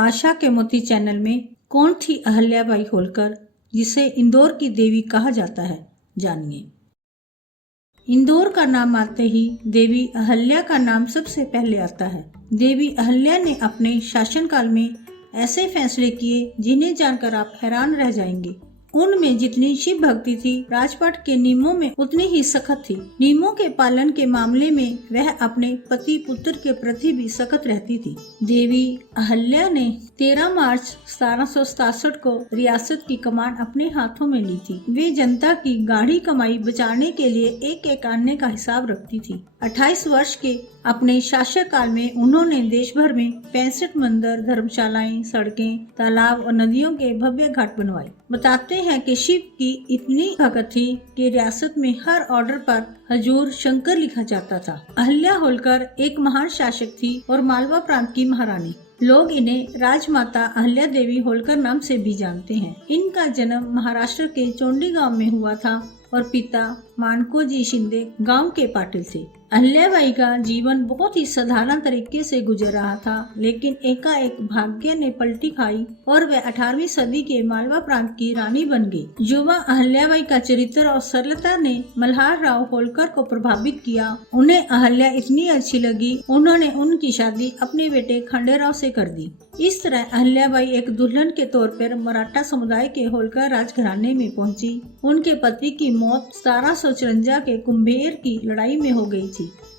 आशा के मोती चैनल में कौन थी अहल्याबाई होलकर, जिसे इंदौर की देवी कहा जाता है, जानिए। इंदौर का नाम आते ही देवी अहल्या का नाम सबसे पहले आता है। देवी अहल्या ने अपने शासनकाल में ऐसे फैसले किए जिन्हें जानकर आप हैरान रह जाएंगे। उनमें जितनी शिव भक्ति थी, राजपाट के नियमों में उतनी ही सख्त थी। नियमों के पालन के मामले में वह अपने पति पुत्र के प्रति भी सख्त रहती थी। देवी अहल्या ने 13 मार्च 1767 को रियासत की कमान अपने हाथों में ली थी। वे जनता की गाढ़ी कमाई बचाने के लिए एक एक आने का हिसाब रखती थी। 28 वर्ष के अपने शासनकाल में उन्होंने देश भर में 65 मंदिर, धर्मशालाएं, सड़कें, तालाब और नदियों के भव्य घाट बनवाए। बताते हैं कि शिव की इतनी भगत थी कि रियासत में हर ऑर्डर पर हजूर शंकर लिखा जाता था। अहल्या होलकर एक महान शासक थी और मालवा प्रांत की महारानी। लोग इन्हें राजमाता अहल्या देवी होलकर नाम से भी जानते हैं। इनका जन्म महाराष्ट्र के चोंडी गांव में हुआ था और पिता मानकोजी शिंदे गांव के पाटिल थे। अहल्याबाई का जीवन बहुत ही साधारण तरीके से गुजर रहा था, लेकिन एकाएक भाग्य ने पलटी खाई और वह 18वीं सदी के मालवा प्रांत की रानी बन गई। युवा अहल्याबाई का चरित्र और सरलता ने मल्हार राव होलकर को प्रभावित किया। उन्हें अहल्या इतनी अच्छी लगी, उन्होंने उनकी शादी अपने बेटे खंडेराव से कर दी। इस तरह अहल्याबाई एक दुल्हन के तौर पर मराठा समुदाय के होलकर राजघराने में पहुंची। उनके पति की मौत 1754 के कुंभेर की लड़ाई में हो गई थी।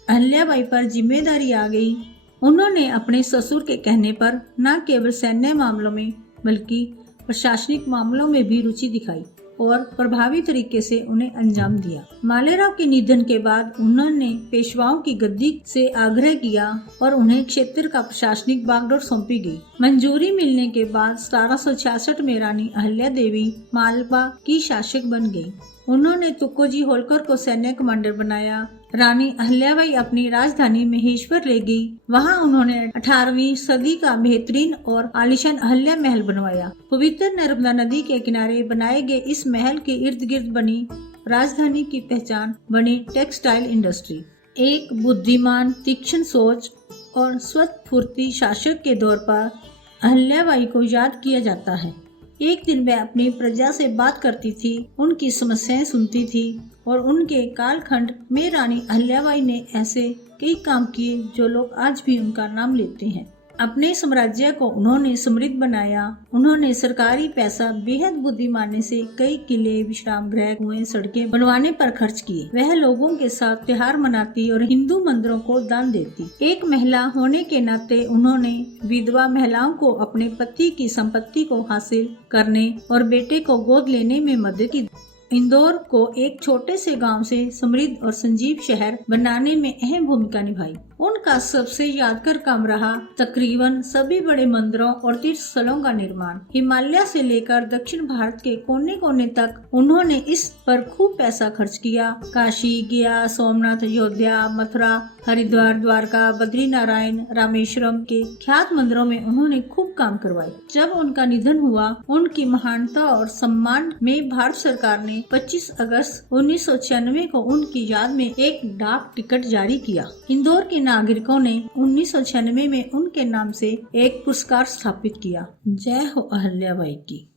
अहल्याबाई पर जिम्मेदारी आ गई। उन्होंने अपने ससुर के कहने पर न केवल सैन्य मामलों में बल्कि प्रशासनिक मामलों में भी रुचि दिखाई और प्रभावी तरीके से उन्हें अंजाम दिया। मालेराव के निधन के बाद उन्होंने पेशवाओं की गद्दी से आग्रह किया और उन्हें क्षेत्र का प्रशासनिक बागडोर सौंपी गई। मंजूरी मिलने के बाद 1766 में रानी अहल्या देवी मालवा की शासक बन गई। उन्होंने तुकोजी होलकर को सैन्य कमांडर बनाया। रानी अहल्याबाई अपनी राजधानी महेश्वर ले गई। वहां उन्होंने 18वीं सदी का बेहतरीन और आलीशान अहल्या महल बनवाया। पवित्र नर्मदा नदी के किनारे बनाए गए इस महल के इर्द गिर्द बनी राजधानी की पहचान बनी टेक्सटाइल इंडस्ट्री। एक बुद्धिमान, तीक्ष्ण सोच और स्वतःस्फूर्ति शासक के दौर पर अहल्याबाई को याद किया जाता है। एक दिन वह अपनी प्रजा से बात करती थी, उनकी समस्याएं सुनती थी और उनके कालखंड में रानी अहल्याबाई ने ऐसे कई काम किए जो लोग आज भी उनका नाम लेते हैं। अपने साम्राज्य को उन्होंने समृद्ध बनाया। उन्होंने सरकारी पैसा बेहद बुद्धिमानी से कई किले, विश्राम गृह, कुएं, सड़कें बनवाने पर खर्च किए। वह लोगों के साथ त्योहार मनाती और हिंदू मंदिरों को दान देती। एक महिला होने के नाते उन्होंने विधवा महिलाओं को अपने पति की संपत्ति को हासिल करने और बेटे को गोद लेने में मदद की। इंदौर को एक छोटे से गांव से समृद्ध और संजीव शहर बनाने में अहम भूमिका निभाई। उनका सबसे यादगार काम रहा तकरीबन सभी बड़े मंदिरों और तीर्थ स्थलों का निर्माण। हिमालय से लेकर दक्षिण भारत के कोने कोने तक उन्होंने इस पर खूब पैसा खर्च किया। काशी, गया, सोमनाथ, अयोध्या, मथुरा, हरिद्वार, द्वारका, बद्रीनारायण, रामेश्वरम के ख्यात मंदिरों में उन्होंने खूब काम करवाए। जब उनका निधन हुआ, उनकी महानता और सम्मान में भारत सरकार ने 25 अगस्त 1996 को उनकी याद में एक डाक टिकट जारी किया। इंदौर के नागरिकों ने 1996 में उनके नाम से एक पुरस्कार स्थापित किया। जय हो अहल्याबाई की।